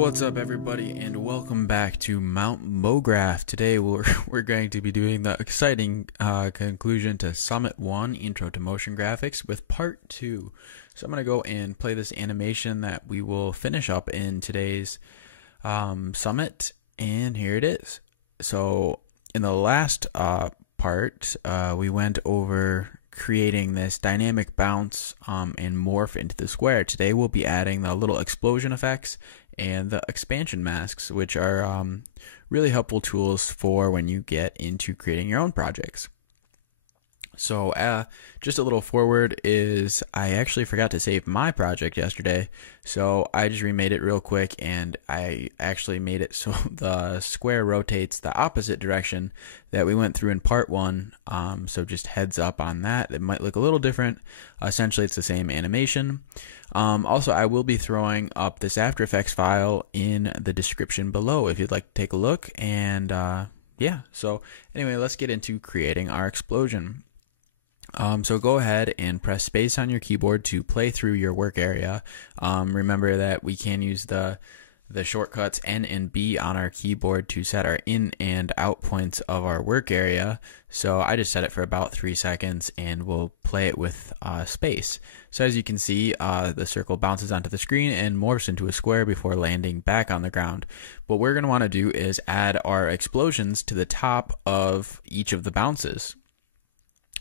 What's up, everybody, and welcome back to Mount MoGraph. Today we're going to be doing the exciting conclusion to Summit 1 Intro to Motion Graphics with Part 2. So I'm going to go and play this animation that we will finish up in today's Summit, and here it is. So in the last part, we went over creating this dynamic bounce and morph into the square. Today we'll be adding the little explosion effects and the expansion masks, which are really helpful tools for when you get into creating your own projects. So just a little forward is I actually forgot to save my project yesterday, so I just remade it real quick, and I actually made it so the square rotates the opposite direction that we went through in part 1. So just heads up on that. It might look a little different. Essentially it's the same animation. Also, I will be throwing up this After Effects file in the description below if you'd like to take a look. And yeah, so anyway, let's get into creating our explosion. So go ahead and press space on your keyboard to play through your work area. Remember that we can use the shortcuts N and B on our keyboard to set our in and out points of our work area. So I just set it for about 3 seconds, and we'll play it with space. So as you can see, the circle bounces onto the screen and morphs into a square before landing back on the ground. What we're going to want to do is add our explosions to the top of each of the bounces.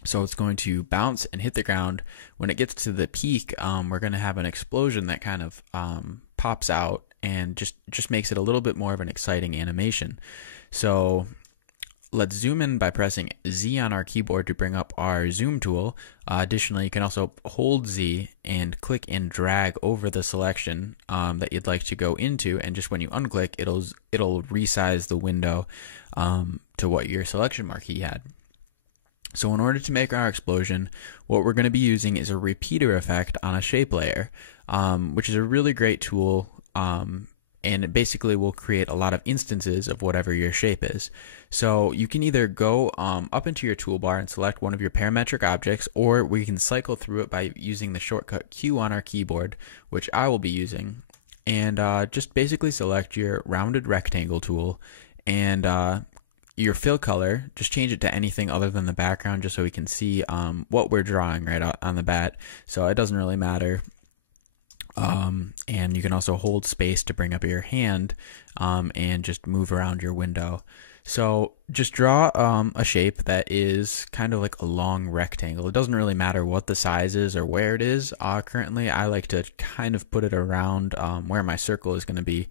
So it's going to bounce and hit the ground. When it gets to the peak, we're going to have an explosion that kind of pops out and just makes it a little bit more of an exciting animation. So let's zoom in by pressing Z on our keyboard to bring up our zoom tool. Additionally, you can also hold Z and click and drag over the selection that you'd like to go into, and just when you unclick, it'll resize the window to what your selection marquee had. So in order to make our explosion, what we're going to be using is a repeater effect on a shape layer, which is a really great tool, and it basically will create a lot of instances of whatever your shape is. So you can either go up into your toolbar and select one of your parametric objects, or we can cycle through it by using the shortcut Q on our keyboard, which I will be using, and just basically select your rounded rectangle tool, and your fill color, just change it to anything other than the background, just so we can see what we're drawing right out on the bat. So it doesn't really matter. And you can also hold space to bring up your hand and just move around your window. So just draw a shape that is kind of like a long rectangle. It doesn't really matter what the size is or where it is. Currently, I like to kind of put it around where my circle is going to be.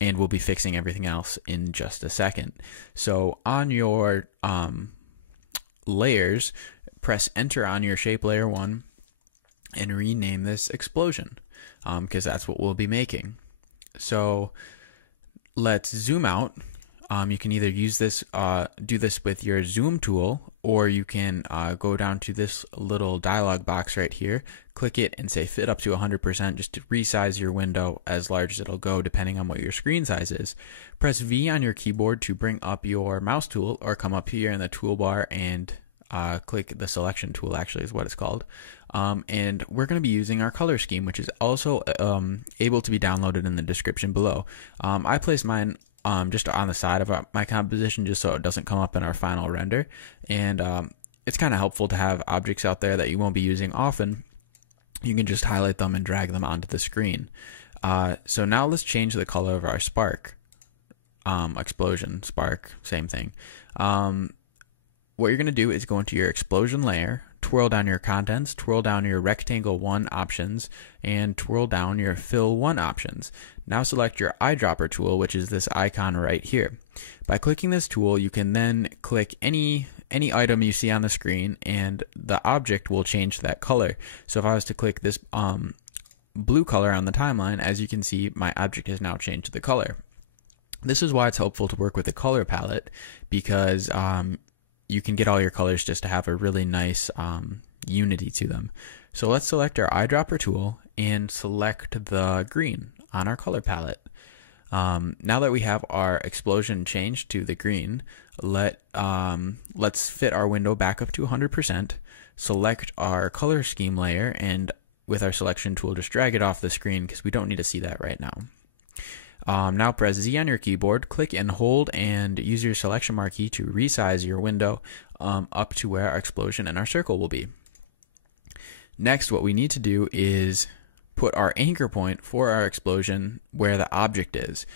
And we'll be fixing everything else in just a second. So on your layers, press enter on your shape layer 1 and rename this explosion, because that's what we'll be making. So let's zoom out. You can either use this, do this with your zoom tool, or you can go down to this little dialog box right here, click it and say fit up to 100% just to resize your window as large as it'll go depending on what your screen size is. Press V on your keyboard to bring up your mouse tool, or come up here in the toolbar and click the selection tool, actually is what it's called. And we're going to be using our color scheme, which is also able to be downloaded in the description below. I placed mine just on the side of my composition just so it doesn't come up in our final render, and it's kind of helpful to have objects out there that you won't be using often. You can just highlight them and drag them onto the screen. So now let's change the color of our spark. Explosion, spark, same thing. What you're going to do is go into your explosion layer, twirl down your contents, twirl down your rectangle 1 options, and twirl down your fill 1 options. Now select your eyedropper tool, which is this icon right here. By clicking this tool, you can then click any item you see on the screen, and the object will change that color. So if I was to click this blue color on the timeline, as you can see, my object has now changed the color. This is why it's helpful to work with a color palette, because you can get all your colors just to have a really nice unity to them. So let's select our eyedropper tool and select the green on our color palette. Now that we have our explosion changed to the green, let's fit our window back up to 100%, select our color scheme layer, and with our selection tool, just drag it off the screen because we don't need to see that right now. Now press Z on your keyboard, click and hold, and use your selection marquee to resize your window up to where our explosion and our circle will be. Next, what we need to do is put our anchor point for our explosion where the object is.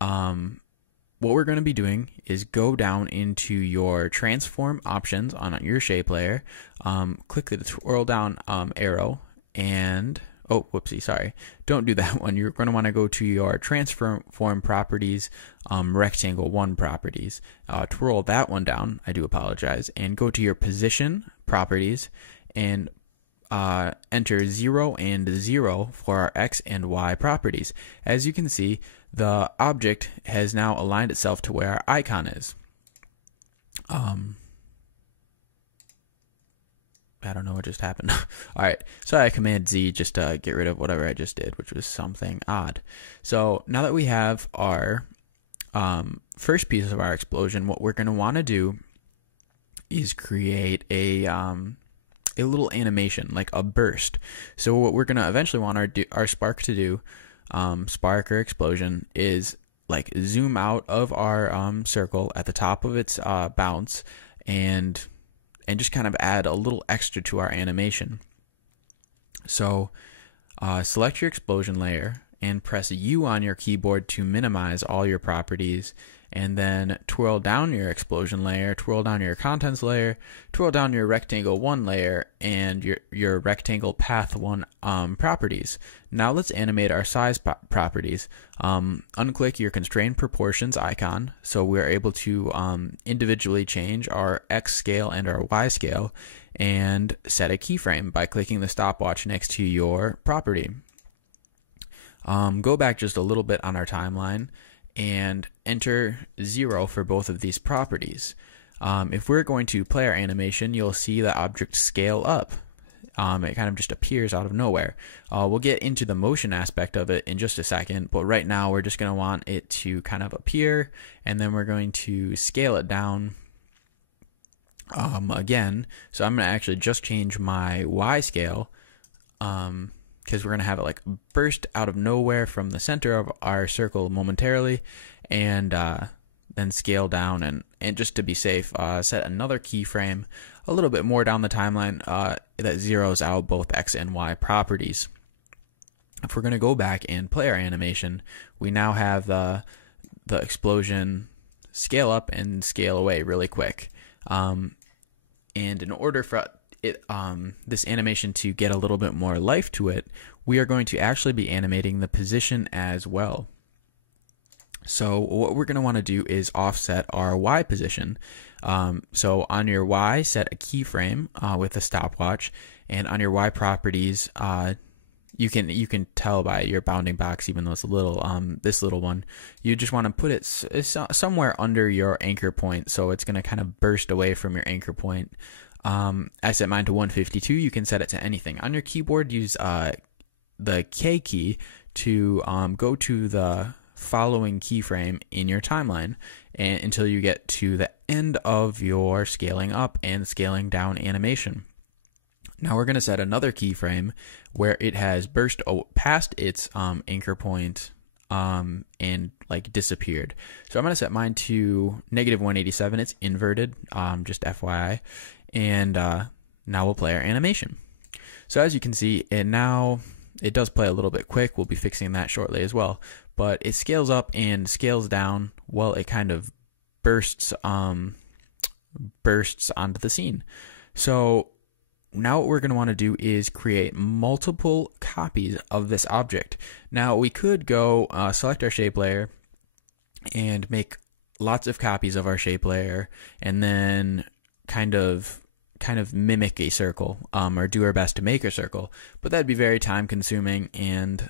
What we're going to be doing is go down into your transform options on your shape layer, click the twirl down arrow, and oh, whoopsie, sorry, don't do that one. You're going to want to go to your transform properties, rectangle 1 properties, twirl that one down, I do apologize, and go to your position properties and enter 0 and 0 for our X and Y properties. As you can see, the object has now aligned itself to where our icon is. I don't know what just happened. All right, so I Command Z just to get rid of whatever I just did, which was something odd. So now that we have our first piece of our explosion, what we're going to want to do is create a little animation, like a burst. So what we're going to eventually want our spark to do, spark or explosion, is like zoom out of our circle at the top of its bounce and just kind of add a little extra to our animation. So select your explosion layer and press U on your keyboard to minimize all your properties, and then twirl down your explosion layer, twirl down your contents layer, twirl down your rectangle 1 layer, and your rectangle path 1 properties. Now let's animate our size properties. Unclick your constrained proportions icon, so we're able to individually change our X scale and our Y scale, and set a keyframe by clicking the stopwatch next to your property. Go back just a little bit on our timeline and enter 0 for both of these properties. If we're going to play our animation, you'll see the object scale up. It kind of just appears out of nowhere. We'll get into the motion aspect of it in just a second, but right now we're just going to want it to kind of appear, and then we're going to scale it down again. So I'm going to actually just change my Y scale, because we're going to have it like burst out of nowhere from the center of our circle momentarily, and then scale down, and just to be safe, set another keyframe a little bit more down the timeline that zeroes out both X and Y properties. If we're going to go back and play our animation, we now have the explosion scale up and scale away really quick. And in order for this animation to get a little bit more life to it, we are going to actually be animating the position as well. So what we're going to want to do is offset our Y position. So on your Y, set a keyframe with a stopwatch, and on your Y properties, you can tell by your bounding box, even though it's a little this little one, you just want to put it somewhere under your anchor point, so it's going to kind of burst away from your anchor point. I set mine to 152. You can set it to anything. On your keyboard, use the K key to go to the following keyframe in your timeline until you get to the end of your scaling up and scaling down animation. Now we're going to set another keyframe where it has burst past its anchor point and like disappeared. So I'm going to set mine to -187. It's inverted, just FYI. And now we'll play our animation. So as you can see, it does play a little bit quick. We'll be fixing that shortly as well. But it scales up and scales down while it kind of bursts onto the scene. So now what we're going to want to do is create multiple copies of this object. Now we could go select our shape layer and make lots of copies of our shape layer, and then kind of mimic a circle, or do our best to make a circle, but that'd be very time consuming. And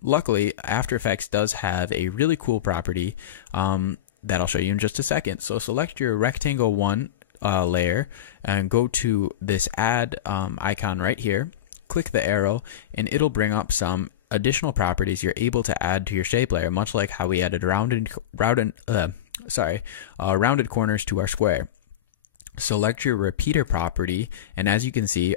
luckily After Effects does have a really cool property that I'll show you in just a second. So select your rectangle 1 layer and go to this add icon right here, click the arrow, and it'll bring up some additional properties you're able to add to your shape layer, much like how we added rounded corners to our square. Select your repeater property, and as you can see,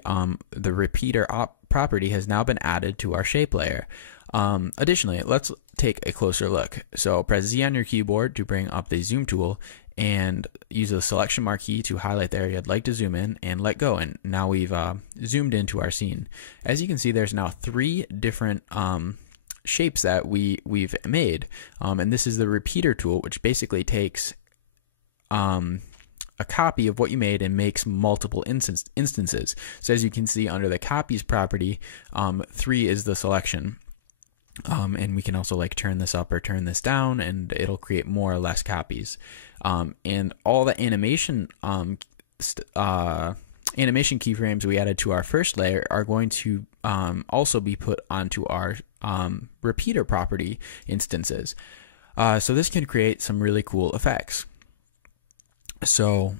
the repeater property has now been added to our shape layer. Additionally, let's take a closer look. So press Z on your keyboard to bring up the zoom tool and use the selection marquee to highlight the area you'd like to zoom in and let go. And now we've zoomed into our scene. As you can see, there's now 3 different shapes that we've made. And this is the repeater tool, which basically takes a copy of what you made and makes multiple instances. So as you can see under the copies property, 3 is the selection. And we can also like turn this up or turn this down, and it'll create more or less copies. And all the animation keyframes we added to our first layer are going to also be put onto our repeater property instances. So this can create some really cool effects. So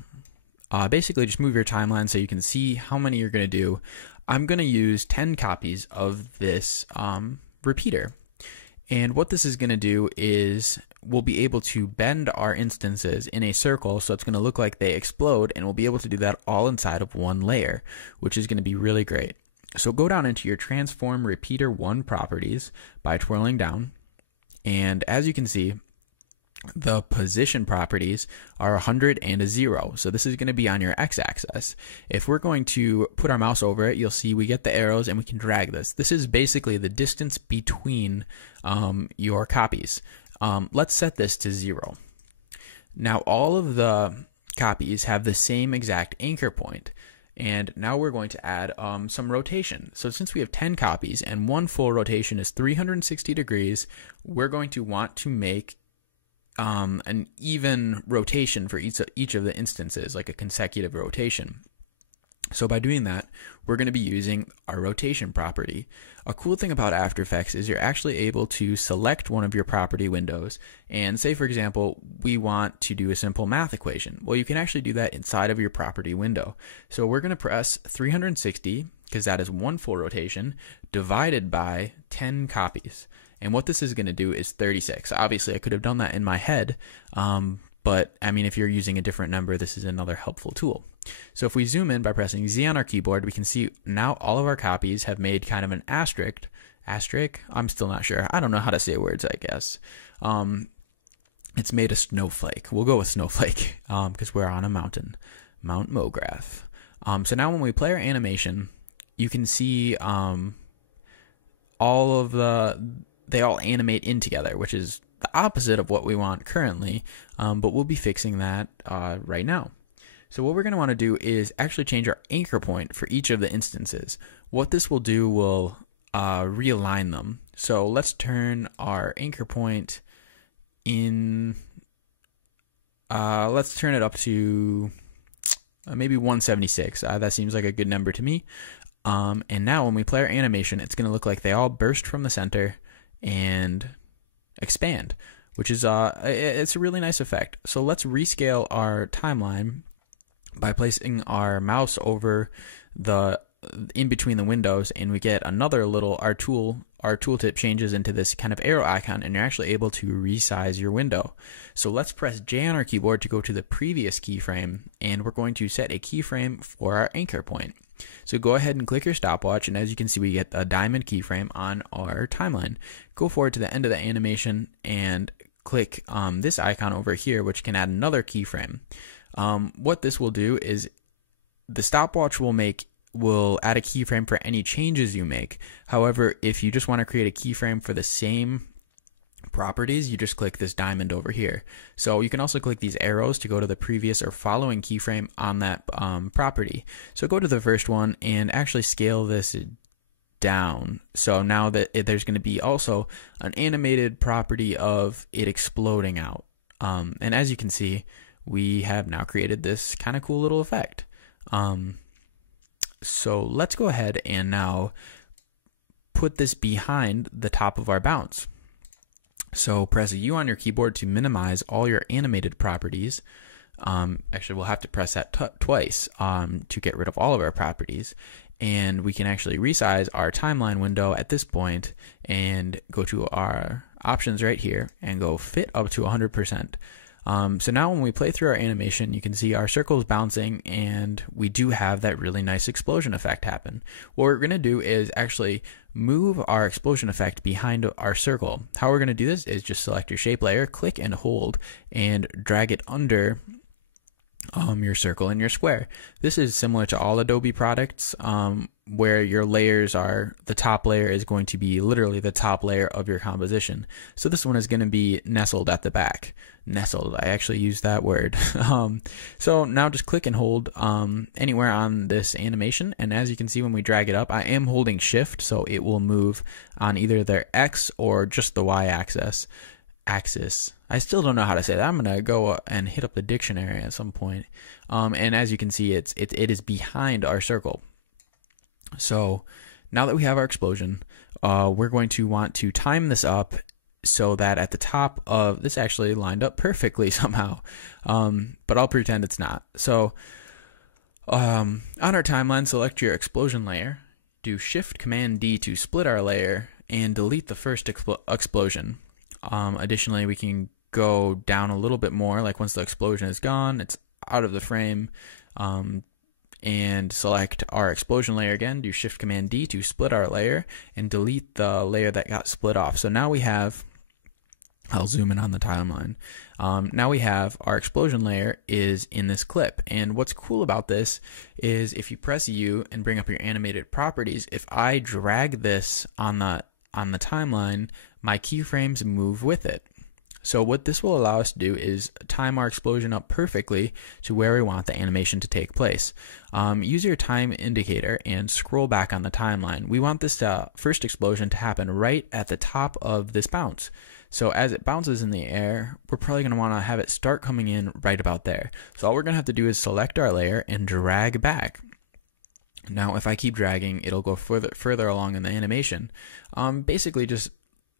basically just move your timeline so you can see how many you're going to do. I'm going to use 10 copies of this repeater. And what this is going to do is we'll be able to bend our instances in a circle, so it's going to look like they explode, and we'll be able to do that all inside of one layer, which is going to be really great. So go down into your Transform Repeater 1 properties by twirling down, and as you can see, the position properties are 100 and a 0. So this is going to be on your x-axis. If we're going to put our mouse over it, you'll see we get the arrows and we can drag this. This is basically the distance between your copies. Let's set this to 0. Now all of the copies have the same exact anchor point. And now we're going to add some rotation. So since we have 10 copies and one full rotation is 360 degrees, we're going to want to make an even rotation for each of the instances, like a consecutive rotation. So by doing that, we're going to be using our rotation property. A cool thing about After Effects is you're actually able to select one of your property windows and say, for example, we want to do a simple math equation. Well, you can actually do that inside of your property window. So we're going to press 360, because that is one full rotation, divided by 10 copies. And what this is going to do is 36. Obviously, I could have done that in my head, but I mean, if you're using a different number, this is another helpful tool. So if we zoom in by pressing Z on our keyboard, we can see now all of our copies have made kind of an asterisk. I'm still not sure. I don't know how to say words, I guess. It's made a snowflake. We'll go with snowflake because we're on a mountain, Mount MoGraph. So now when we play our animation, you can see they all animate in together, which is the opposite of what we want currently, but we'll be fixing that right now. So what we're going to want to do is actually change our anchor point for each of the instances. What this will do will realign them. So let's turn our anchor point in, let's turn it up to maybe 176. That seems like a good number to me. And now when we play our animation, it's going to look like they all burst from the center and expand, which is it's a really nice effect. So let's rescale our timeline by placing our mouse over the in between the windows, and we get another little our tooltip changes into this kind of arrow icon, and you're actually able to resize your window. So let's press J on our keyboard to go to the previous keyframe, and we're going to set a keyframe for our anchor point. So go ahead and click your stopwatch, and as you can see, we get a diamond keyframe on our timeline. Go forward to the end of the animation and click this icon over here, which can add another keyframe. What this will do is the stopwatch will add a keyframe for any changes you make. However, if you just want to create a keyframe for the same properties, you just click this diamond over here. So you can also click these arrows to go to the previous or following keyframe on that property. So go to the first one and actually scale this down. So now that there's going to be also an animated property of it exploding out. And as you can see, we have now created this kind of cool little effect. So let's go ahead and now put this behind the top of our bounce. So press U on your keyboard to minimize all your animated properties. Actually, we'll have to press that twice to get rid of all of our properties. And we can actually resize our timeline window at this point and go to our options right here and go fit up to 100%. So now when we play through our animation, you can see our circle is bouncing and we do have that really nice explosion effect happen. What we're going to do is actually move our explosion effect behind our circle. How we're going to do this is just select your shape layer, click and hold, and drag it under your circle and your square. This is similar to all Adobe products, where your layers are, the top layer is going to be literally the top layer of your composition. So this one is going to be nestled at the back. Nestled, I actually used that word. So now just click and hold anywhere on this animation, and as you can see when we drag it up, I am holding shift, so it will move on either their X or just the Y axis. I still don't know how to say that. I'm gonna go and hit up the dictionary at some point. And as you can see, it is behind our circle. So now that we have our explosion, we're going to want to time this up so that at the top of this actually lined up perfectly somehow, but I'll pretend it's not. So on our timeline, select your explosion layer, do Shift Command D to split our layer, and delete the first explosion. Additionally, we can go down a little bit more, like once the explosion is gone, it's out of the frame, and select our explosion layer again, do Shift Command D to split our layer, and delete the layer that got split off. So now we have, I'll zoom in on the timeline. Now we have our explosion layer is in this clip, and what's cool about this is if you press U and bring up your animated properties, if I drag this on the timeline, my keyframes move with it. So what this will allow us to do is time our explosion up perfectly to where we want the animation to take place. Use your time indicator and scroll back on the timeline. We want this first explosion to happen right at the top of this bounce. So as it bounces in the air, we're probably going to want to have it start coming in right about there. So all we're going to have to do is select our layer and drag back. Now if I keep dragging, it'll go further along in the animation. Basically just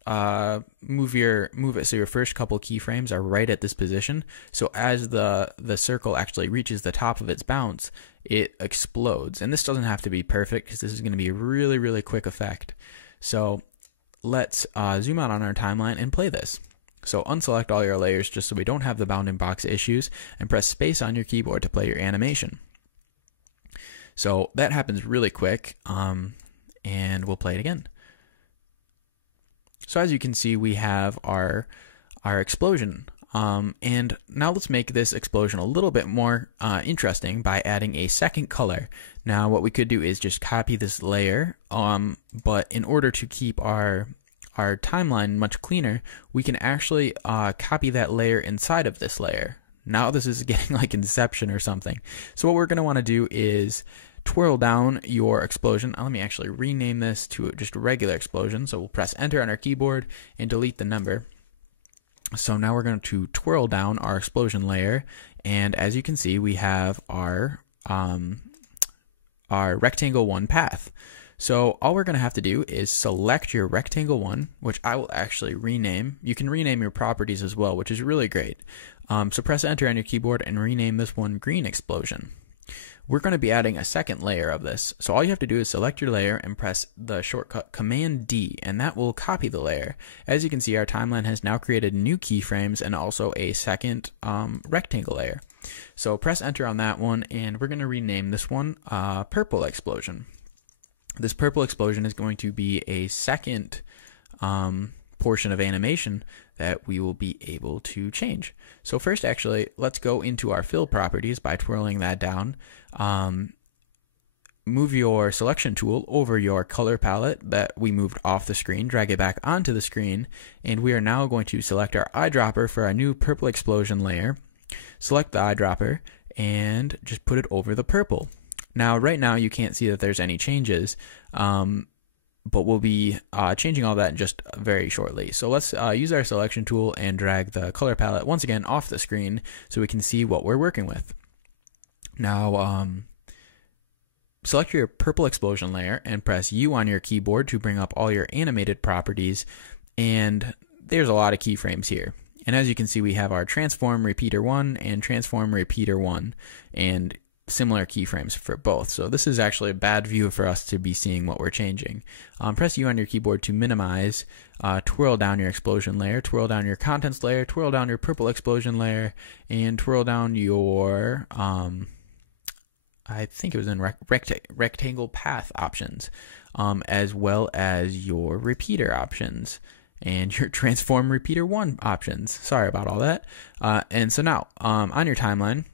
move it so your first couple keyframes are right at this position. So as the circle actually reaches the top of its bounce, it explodes. And this doesn't have to be perfect because this is going to be a really, really quick effect. So let's zoom out on our timeline and play this. So unselect all your layers just so we don't have the bounding box issues, and press space on your keyboard to play your animation. So that happens really quick, and we'll play it again. So as you can see, we have our explosion. And now let's make this explosion a little bit more interesting by adding a second color. Now what we could do is just copy this layer, but in order to keep our timeline much cleaner, we can actually copy that layer inside of this layer. Now this is getting like Inception or something. So what we're going to want to do is twirl down your explosion. Let me actually rename this to just a regular explosion. So we'll press enter on our keyboard and delete the number. So now we're going to twirl down our explosion layer, and as you can see, we have our rectangle 1 path. So all we're going to have to do is select your rectangle 1, which I will actually rename. You can rename your properties as well, which is really great. So press enter on your keyboard and rename this one green explosion. We're going to be adding a second layer of this. So all you have to do is select your layer and press the shortcut Command D, and that will copy the layer. As you can see, our timeline has now created new keyframes and also a second rectangle layer. So press enter on that one, and we're going to rename this one purple explosion. This purple explosion is going to be a second portion of animation that we will be able to change. So first, actually, let's go into our fill properties by twirling that down. Move your selection tool over your color palette that we moved off the screen, drag it back onto the screen, and we are now going to select our eyedropper for our new purple explosion layer. Select the eyedropper and just put it over the purple. Now, right now, you can't see that there's any changes, but we'll be changing all that just very shortly. So let's use our selection tool and drag the color palette once again off the screen so we can see what we're working with. Now, select your purple explosion layer and press U on your keyboard to bring up all your animated properties, and there's a lot of keyframes here. And as you can see, we have our transform repeater 1 and transform repeater 1, and similar keyframes for both. So this is actually a bad view for us to be seeing what we're changing. Press U on your keyboard to minimize, twirl down your explosion layer, twirl down your contents layer, twirl down your purple explosion layer, and twirl down your, I think it was in rectangle path options, as well as your repeater options and your transform repeater 1 options. Sorry about all that. And so now, on your timeline,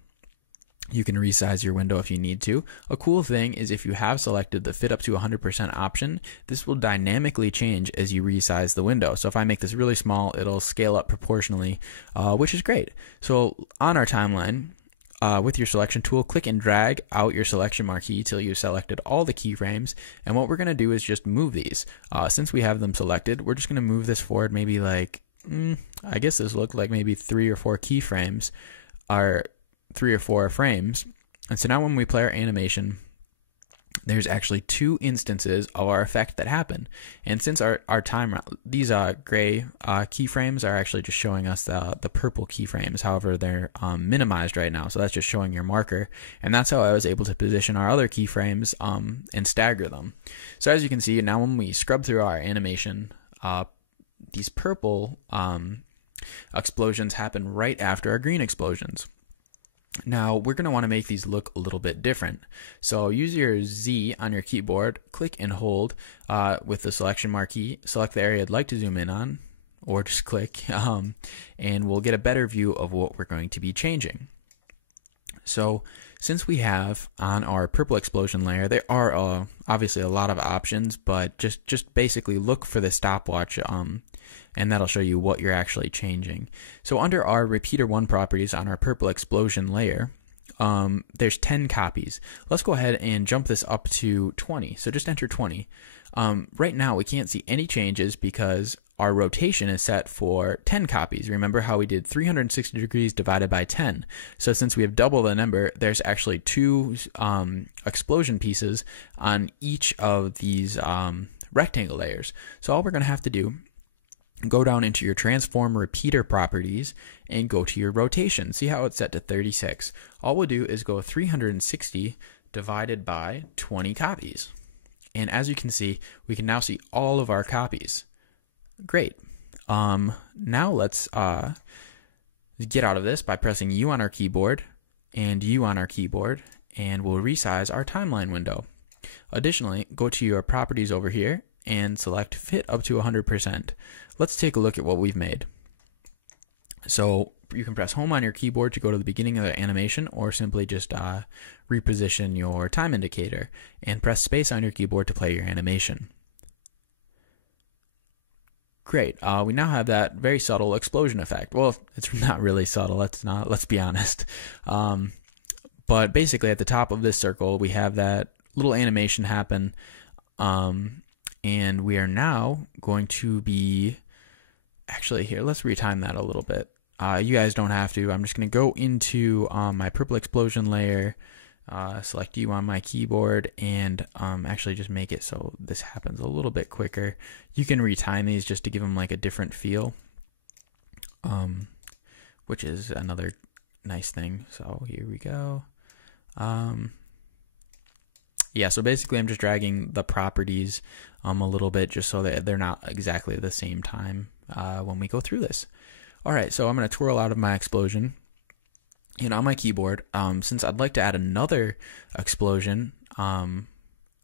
you can resize your window if you need to. A cool thing is if you have selected the fit up to 100% option, this will dynamically change as you resize the window. So if I make this really small, it'll scale up proportionally, which is great. So on our timeline, with your selection tool, click and drag out your selection marquee till you've selected all the keyframes. And what we're going to do is just move these. Since we have them selected, we're just going to move this forward maybe like, I guess this looked like maybe 3 or 4 keyframes, or 3 or 4 frames. And so now when we play our animation, there's actually 2 instances of our effect that happen. And since our time, these gray keyframes are actually just showing us the purple keyframes. However, they're minimized right now, so that's just showing your marker. And that's how I was able to position our other keyframes and stagger them. So as you can see, now when we scrub through our animation, these purple explosions happen right after our green explosions. Now, we're going to want to make these look a little bit different. So use your Z on your keyboard, click and hold with the selection marquee, select the area I'd like to zoom in on, or just click, and we'll get a better view of what we're going to be changing. So since we have on our purple explosion layer, there are obviously a lot of options, but just basically look for the stopwatch, and that'll show you what you're actually changing. So under our repeater 1 properties on our purple explosion layer, there's 10 copies. Let's go ahead and jump this up to 20. So just enter 20. Right now we can't see any changes because our rotation is set for 10 copies. Remember how we did 360 degrees divided by 10. So since we have double the number, there's actually 2 explosion pieces on each of these rectangle layers. So all we're going to have to do, go down into your transform repeater properties and go to your rotation. See how it's set to 36. All we'll do is go 360 divided by 20 copies. And as you can see, we can now see all of our copies. Great. Now let's get out of this by pressing U on our keyboard and U on our keyboard, and we'll resize our timeline window. Additionally, go to your properties over here and select fit up to 100%. Let's take a look at what we've made. So you can press home on your keyboard to go to the beginning of the animation, or simply just reposition your time indicator and press space on your keyboard to play your animation. Great. We now have that very subtle explosion effect. Well, it's not really subtle. Let's be honest. But basically at the top of this circle, we have that little animation happen. And we are now going to be, actually here, let's retime that a little bit. You guys don't have to. I'm just going to go into my purple explosion layer, select U on my keyboard, and actually just make it so this happens a little bit quicker. You can retime these just to give them like a different feel, which is another nice thing. So here we go. Yeah, so basically I'm just dragging the properties a little bit just so that they're not exactly the same time when we go through this. All right, so I'm going to twirl out of my explosion. And on my keyboard, since I'd like to add another explosion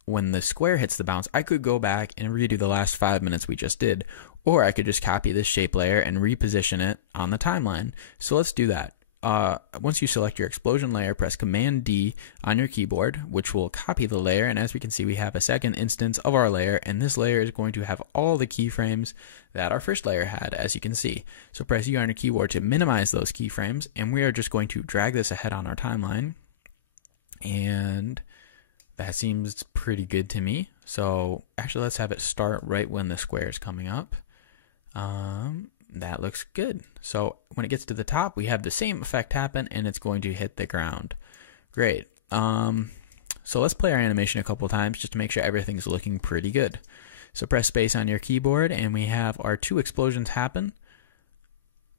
when the square hits the bounce, I could go back and redo the last 5 minutes we just did. Or I could just copy this shape layer and reposition it on the timeline. So let's do that. Once you select your explosion layer, press Command D on your keyboard, which will copy the layer. And as we can see, we have a second instance of our layer, and this layer is going to have all the keyframes that our first layer had, as you can see. So press U on your keyboard to minimize those keyframes, and we are just going to drag this ahead on our timeline. And that seems pretty good to me. So actually, let's have it start right when the square is coming up. That looks good. So when it gets to the top, we have the same effect happen, and it's going to hit the ground. Great. So let's play our animation a couple times just to make sure everything's looking pretty good. So press space on your keyboard, and we have our 2 explosions happen.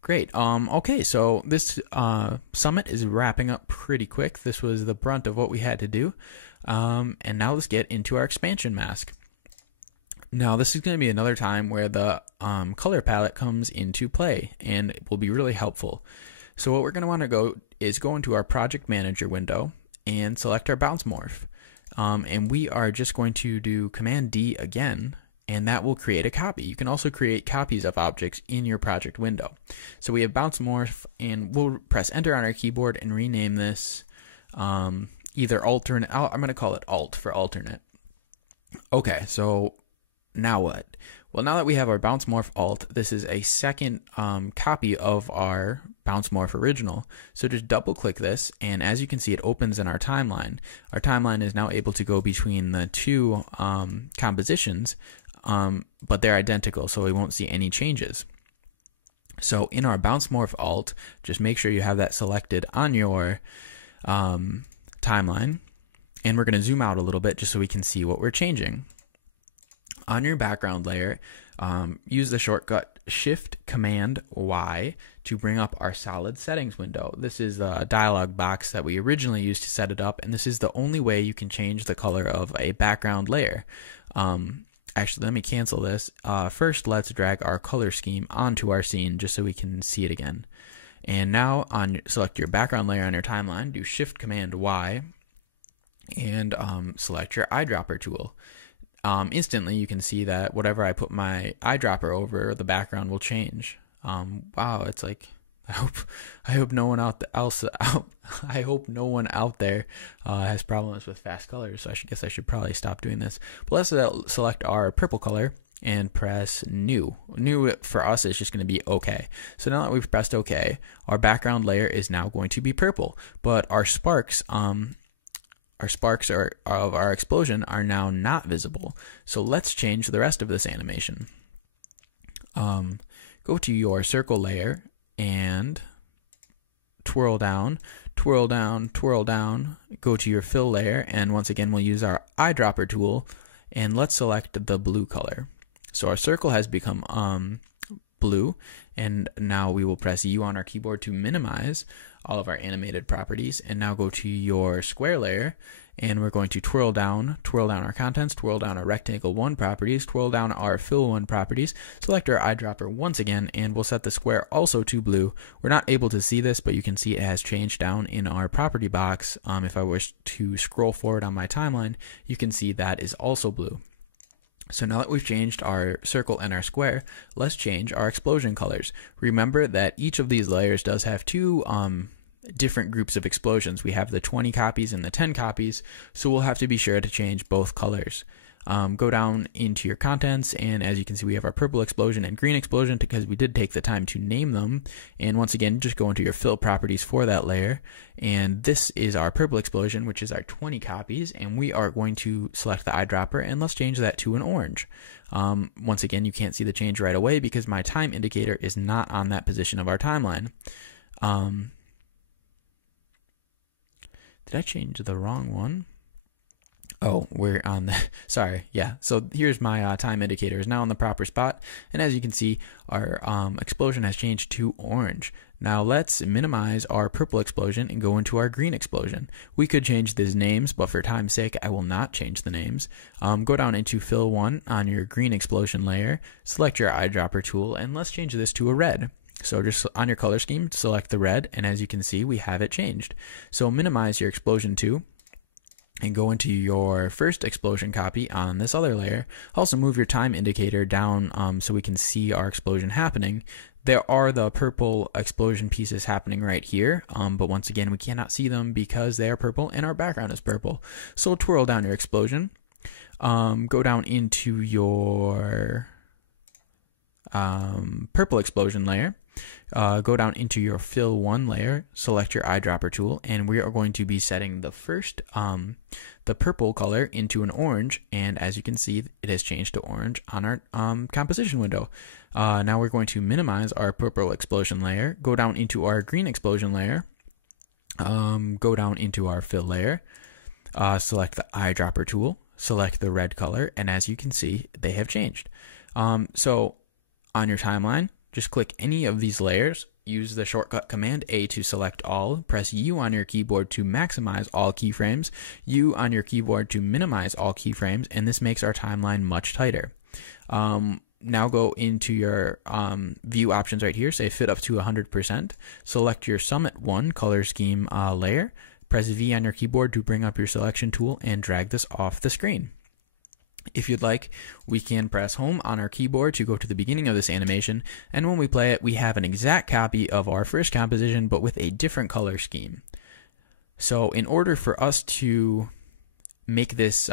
Great. Okay, so this summit is wrapping up pretty quick. This was the brunt of what we had to do. And now let's get into our expansion mask. Now this is going to be another time where the color palette comes into play and it will be really helpful. So what we're going to want to go into our project manager window and select our bounce morph. And we are just going to do Command D again, and that will create a copy. You can also create copies of objects in your project window. So we have bounce morph, and we'll press enter on our keyboard and rename this either alternate. I'm going to call it alt for alternate. Okay, so now what? Well, now that we have our bounce morph alt, this is a second copy of our bounce morph original. So just double click this, and as you can see, it opens in our timeline. Our timeline is now able to go between the two compositions, but they're identical, so we won't see any changes. So in our bounce morph alt, just make sure you have that selected on your timeline, and we're going to zoom out a little bit just so we can see what we're changing. On your background layer, use the shortcut Shift Command Y to bring up our solid settings window. This is the dialog box that we originally used to set it up, and this is the only way you can change the color of a background layer. Actually, let me cancel this. First, let's drag our color scheme onto our scene just so we can see it again. And now select your background layer on your timeline, do Shift Command Y, and select your eyedropper tool. Instantly you can see that whatever I put my eyedropper over, the background will change. Wow, it's like I hope no one I hope no one out there has problems with fast colors. So I should probably stop doing this. But let's select our purple color and press new. New for us is just going to be OK. So now that we've pressed OK, our background layer is now going to be purple, but our sparks of our explosion are now not visible. So let's change the rest of this animation. Go to your circle layer and twirl down, twirl down, twirl down. Go to your fill layer, and once again we'll use our eyedropper tool, and let's select the blue color. So our circle has become blue, and now we will press U on our keyboard to minimize all of our animated properties, and now go to your square layer, and we're going to twirl down our contents, twirl down our rectangle 1 properties, twirl down our fill 1 properties, select our eyedropper once again, and we'll set the square also to blue. We're not able to see this, but you can see it has changed down in our property box. If I wish to scroll forward on my timeline, you can see that is also blue. So now that we've changed our circle and our square, let's change our explosion colors. Remember that each of these layers does have two different groups of explosions. We have the 20 copies and the 10 copies, so we'll have to be sure to change both colors. Go down into your contents, and as you can see, we have our purple explosion and green explosion because we did take the time to name them. And once again, just go into your fill properties for that layer, and this is our purple explosion, which is our 20 copies, and we are going to select the eyedropper, and let's change that to an orange. Once again, you can't see the change right away because my time indicator is not on that position of our timeline. Did I change the wrong one? Oh, we're on the, sorry, yeah. So here's my time indicator is now in the proper spot. And as you can see, our explosion has changed to orange. Now let's minimize our purple explosion and go into our green explosion. We could change these names, but for time's sake, I will not change the names. Go down into fill 1 on your green explosion layer, select your eyedropper tool, and let's change this to a red. So just on your color scheme, select the red, and as you can see, we have it changed. So minimize your explosion 2. And go into your first explosion copy on this other layer. Also move your time indicator down so we can see our explosion happening. There are the purple explosion pieces happening right here, but once again we cannot see them because they are purple and our background is purple. So twirl down your explosion. Go down into your purple explosion layer. Go down into your fill 1 layer, select your eyedropper tool, and we are going to be setting the first, the purple color into an orange, and as you can see, it has changed to orange on our composition window. Now we're going to minimize our purple explosion layer, go down into our green explosion layer, go down into our fill layer, select the eyedropper tool, select the red color, and as you can see, they have changed. So on your timeline, just click any of these layers use the shortcut Command A to select all, press U on your keyboard to maximize all keyframes, U on your keyboard to minimize all keyframes, and this makes our timeline much tighter. Now go into your view options right here, say fit up to 100%, select your Summit 1 color scheme layer, press V on your keyboard to bring up your selection tool and drag this off the screen. If you'd like, we can press home on our keyboard to go to the beginning of this animation, and when we play it, we have an exact copy of our first composition but with a different color scheme. So in order for us to make this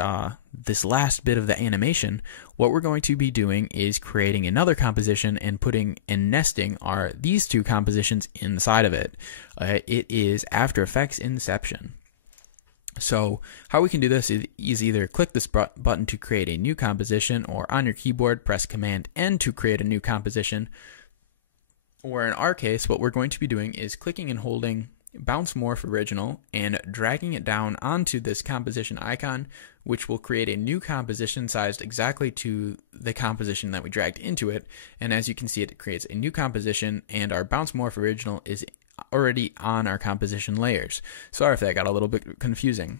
this last bit of the animation, what we're going to be doing is creating another composition and putting and nesting these two compositions inside of it. It is After Effects Inception. So how we can do this is either click this button to create a new composition, or on your keyboard press Command N to create a new composition, or in our case what we're going to be doing is clicking and holding Bounce Morph Original and dragging it down onto this composition icon, which will create a new composition sized exactly to the composition that we dragged into it. And as you can see, it creates a new composition, and our Bounce Morph Original is already on our composition layers. Sorry if that got a little bit confusing.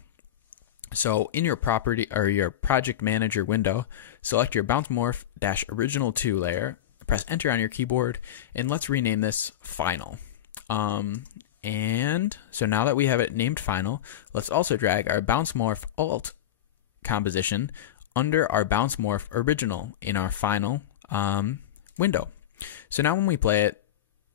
So in your property or your project manager window, select your Bounce Morph -Original 2 layer, press enter on your keyboard, and let's rename this Final. And so now that we have it named Final, let's also drag our Bounce Morph Alt composition under our Bounce Morph Original in our Final window. So now when we play it,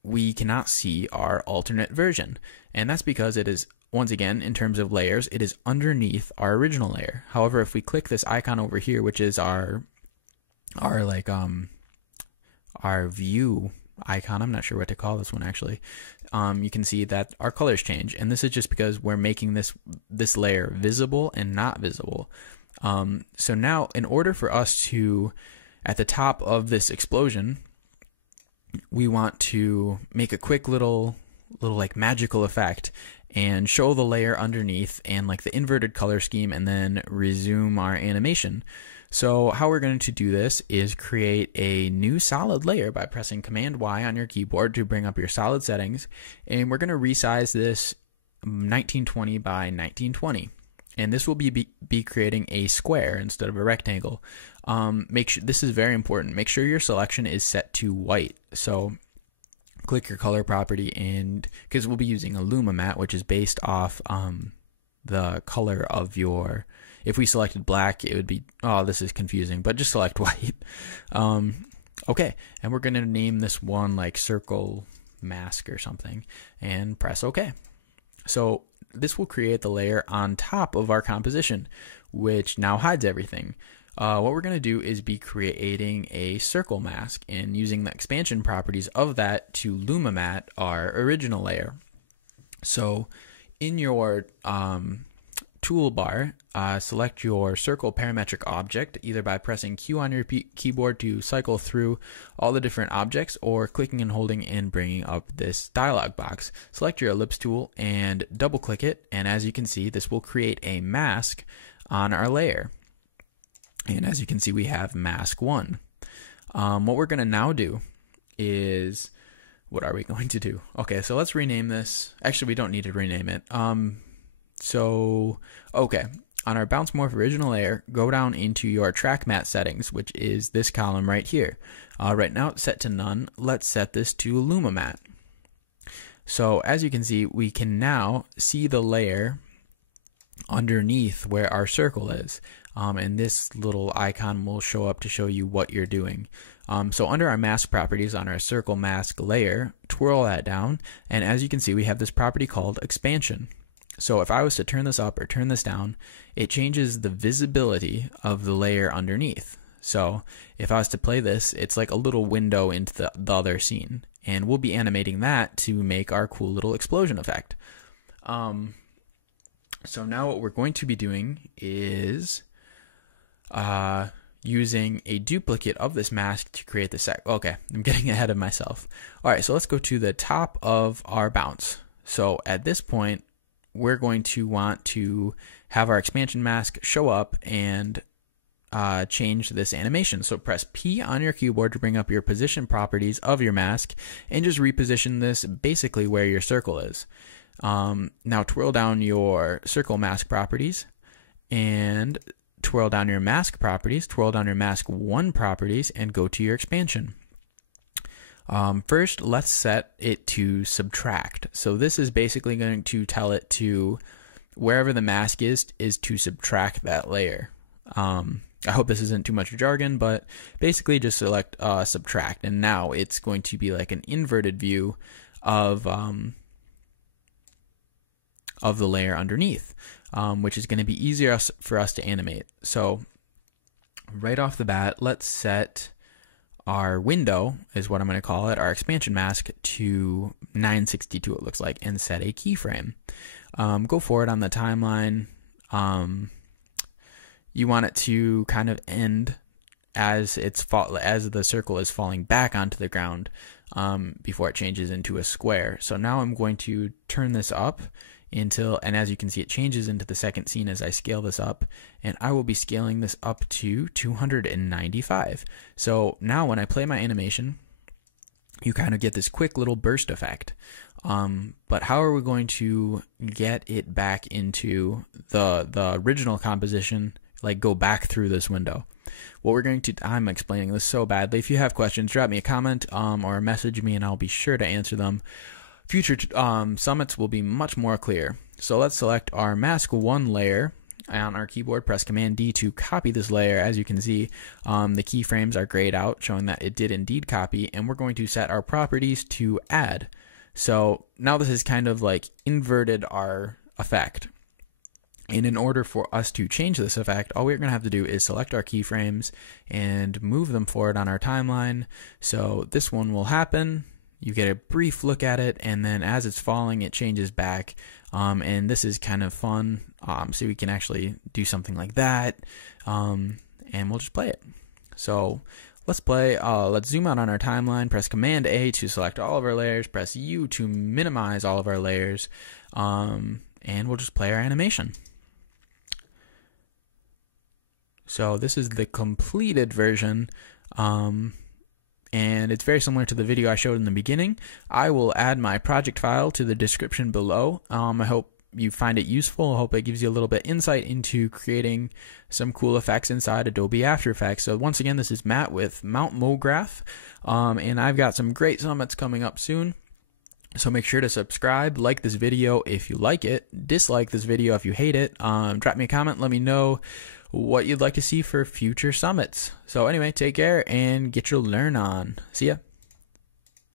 we cannot see our alternate version, and that's because it is, once again, in terms of layers, it is underneath our original layer. However, if we click this icon over here, which is our view icon, I'm not sure what to call this one actually, you can see that our colors change, and this is just because we're making this layer visible and not visible. So now, in order for us to, at the top of this explosion, we want to make a quick little like magical effect and show the layer underneath and like the inverted color scheme, and then resume our animation. So how we're going to do this is create a new solid layer by pressing Command Y on your keyboard to bring up your solid settings, and we're going to resize this 1920 by 1920. And this will be creating a square instead of a rectangle. Make sure, this is very important, make sure your selection is set to white. So click your color property, and because we'll be using a Luma matte, which is based off the color of your, if we selected black, it would be, oh, this is confusing, but just select white. Okay, and we're going to name this one like Circle Mask or something, and press OK. So this will create the layer on top of our composition, which now hides everything. What we're going to do is be creating a circle mask and using the expansion properties of that to Luma matte our original layer. So in your toolbar, select your circle parametric object, either by pressing Q on your keyboard to cycle through all the different objects, or clicking and holding and bringing up this dialog box. Select your ellipse tool and double click it, and as you can see, this will create a mask on our layer. And as you can see, we have mask 1. What we're going to now do is, what are we going to do? Okay, so let's rename this. Actually, we don't need to rename it. Okay, on our Bounce Morph Original layer, go down into your track matte settings, which is this column right here. Right now it's set to none. Let's set this to Luma matte. So as you can see, we can now see the layer underneath where our circle is. And this little icon will show up to show you what you're doing. So under our mask properties on our circle mask layer, twirl that down, and as you can see, we have this property called expansion. So if I was to turn this up or turn this down, it changes the visibility of the layer underneath. So if I was to play this, it's like a little window into the other scene, and we'll be animating that to make our cool little explosion effect. So now what we're going to be doing is using a duplicate of this mask to create the okay, I'm getting ahead of myself. All right, so let's go to the top of our bounce. So at this point, we're going to want to have our expansion mask show up and change this animation. So press P on your keyboard to bring up your position properties of your mask and just reposition this basically where your circle is. Now twirl down your circle mask properties and twirl down your mask properties, twirl down your mask 1 properties, and go to your expansion. First, let's set it to subtract. So this is basically going to tell it to wherever the mask is to subtract that layer. I hope this isn't too much jargon, but basically just select subtract, and now it's going to be like an inverted view of the layer underneath, which is going to be easier for us to animate. So right off the bat, let's set our window, is what I'm going to call it, our expansion mask, to 962 it looks like, and set a keyframe. Go forward on the timeline. You want it to kind of end as the circle is falling back onto the ground before it changes into a square. So now I'm going to turn this up until, and as you can see, it changes into the second scene as I scale this up, and I will be scaling this up to 295. So now when I play my animation, you kind of get this quick little burst effect. But how are we going to get it back into the original composition, like go back through this window? What we're going to, I'm explaining this so badly. If you have questions, drop me a comment or message me, and I'll be sure to answer them. Future summits will be much more clear. So let's select our mask 1 layer on our keyboard, press Command D to copy this layer. As you can see, the keyframes are grayed out, showing that it did indeed copy, and we're going to set our properties to add. So now this is kind of like inverted our effect. And in order for us to change this effect, all we're going to have to do is select our keyframes and move them forward on our timeline. So this one will happen. You get a brief look at it, and then as it's falling, it changes back. And this is kind of fun. So we can actually do something like that. And we'll just play it. So let's play. Let's zoom out on our timeline. Press Command A to select all of our layers. Press U to minimize all of our layers. And we'll just play our animation. So this is the completed version. And it's very similar to the video I showed in the beginning. I will add my project file to the description below. I hope you find it useful. I hope it gives you a little bit insight into creating some cool effects inside Adobe After Effects. So once again, this is Matt with Mount MoGraph, and I've got some great summits coming up soon. So make sure to subscribe, like this video if you like it, dislike this video if you hate it. Drop me a comment, let me know what you'd like to see for future summits. So anyway, take care and get your learn on. See ya.